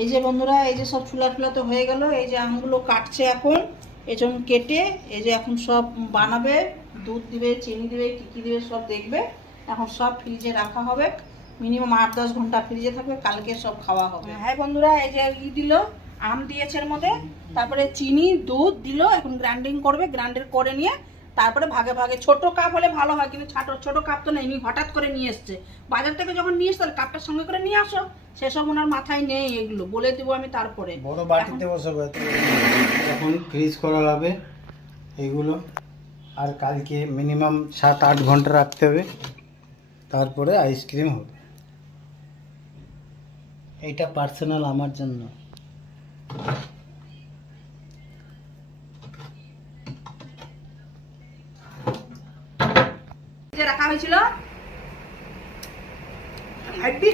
এই যে বন্ধুরা, এই যে সব ফুলা তো হয়ে গেল। এই যে আমগুলো কাটছে এখন, এজন্য কেটে এই যে এখন সব বানাবে, দুধ দিবে, চিনি দিবে, কী দিবে সব দেখবে। এখন সব ফ্রিজে রাখা হবে, মিনিমাম 8-10 ঘন্টা ফ্রিজে থাকবে, কালকে সব খাওয়া হবে। হ্যাঁ বন্ধুরা, এই যে দিল, আম দিয়েছে এর মধ্যে, তারপরে চিনি দুধ দিল। এখন গ্রাইন্ডিং করবে, গ্রাইন্ডিং করে নিয়ে তারপরে ভাগে ভাগে, ছোট কাপ হলে ভালো হয়, কিন্তু ছোট কাপ তো নেই, হঠাৎ করে নিয়ে এসছে বাজার থেকে। যখন নিয়ে এসছে তাহলে কাপটার সঙ্গে করে নিয়ে আসো, সেসব ওনার মাথায় নেই, এগুলো বলে দেবো আমি তারপরে। বড় বাটিতে বসাবো, এখন ফ্রিজ করা হবে এইগুলো। আর কালকে মিনিমাম 7-8 ঘন্টা রাখতে হবে, তারপরে আইসক্রিম হবে। এইটা পার্সোনাল আমার জন্য।